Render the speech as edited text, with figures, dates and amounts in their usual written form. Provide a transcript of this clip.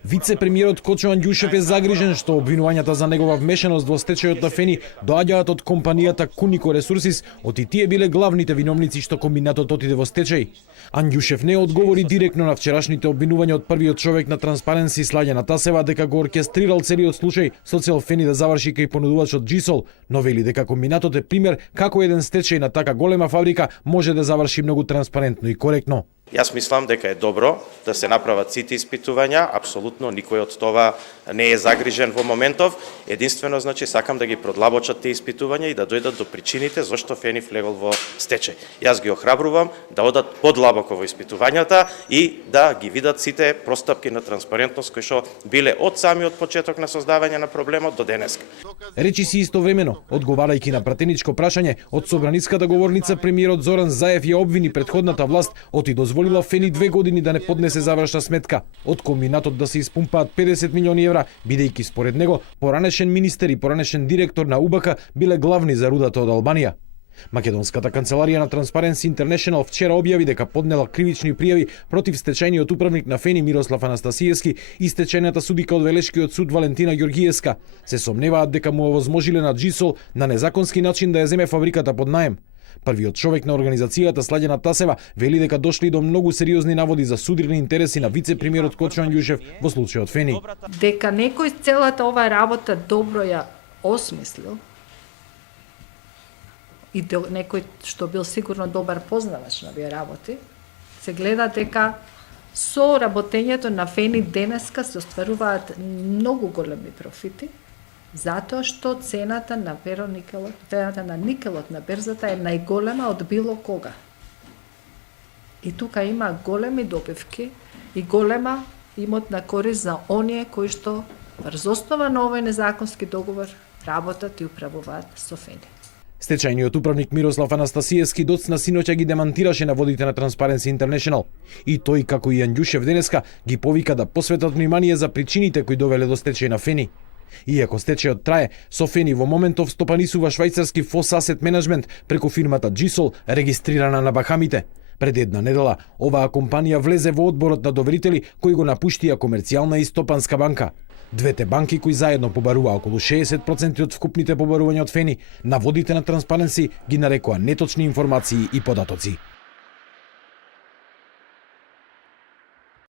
Вице-премиерот Кочо Андјушев е загрижен што обвинувањата за негова вмешаност во стечајот на Фени доаѓаат од компанијата Кунико Ресурсис, оти тие биле главните виновници што комбинатот отиде во стечај. Андјушев не одговори директно на вчерашните обвинувања од првиот човек на Транспаренси Слаѓана Тасева дека го оркестрирал целиот случај со цел Фени да заврши кај понудувачот Джисол, но вели дека комбинатот е пример како еден стечај на така голема фабрика може да заврши многу транспарентно и коректно. Јас мислам дека е добро да се направат сите испитувања, апсолутно никој од това не е загрижен во моментов, единствено сакам да ги продлабочат тие испитувања и да дојдат до причините зашто Фени влегол во стечај. Јас ги охрабрувам да одат подлабоко во испитувањата и да ги видат сите простапки на транспарентност кои што биле од самиот почеток на создавање на проблемот до денеска. Речи си истовремено, одговарајќи на пратеничко прашање, од собраниската говорница премиерот Зоран Заев ја обвини претходната власт оти дозволила Фени 2 години да не поднесе завршна сметка, од комбинатот да се испумпаат 50 милиони евра, бидејќи според него поранешен министер и поранешен директор на УБК биле главни за рудата од Албанија. Македонската канцеларија на Transparency International вчера објави дека поднела кривични пријави против стечајниот управник на Фени Мирослав Анастасиевски и стечајната судика од Велешкиот суд Валентина Ѓоргиевска. Се сомневаат дека му овозможиле на Джисол на незаконски начин да ја земе фабриката под наем. Првиот човек на организацијата Слаѓана Тасева вели дека дошли до многу сериозни наводи за судрени интереси на вице-премиерот Кочо Андјушев во случајот Фени. Дека некој целата оваа работа добро ја осмислил и некој што бил сигурно добар познавач на овие работи, се гледа дека со работењето на Фени денеска се остваруваат многу големи профити, затоа што цената на пероникелот, цената на никелот на берзата е најголема од било кога. И тука има големи добивки и голема имотна корист за оние кои што врз основа на овој незаконски договор работат и управуваат со Фени. Стечајниот управник Мирослав Анастасиевски доцна синоќа ги демантираше наводите на Transparency International. И тој, како и Андјушев денеска, ги повика да посветат внимание за причините кои довеле до стечај на Фени. Иако стечајот трае, со Фени во моментов стопанисува швајцарски Foss Asset Management преку фирмата Джисол, регистрирана на Бахамите. Пред една недела, оваа компанија влезе во одборот на доверители кои го напуштија Комерцијална и Стопанска банка. Двете банки кои заедно побаруваа околу 60% од вкупните побарувања од Фени, наводите на Transparency ги нарекоа неточни информации и податоци.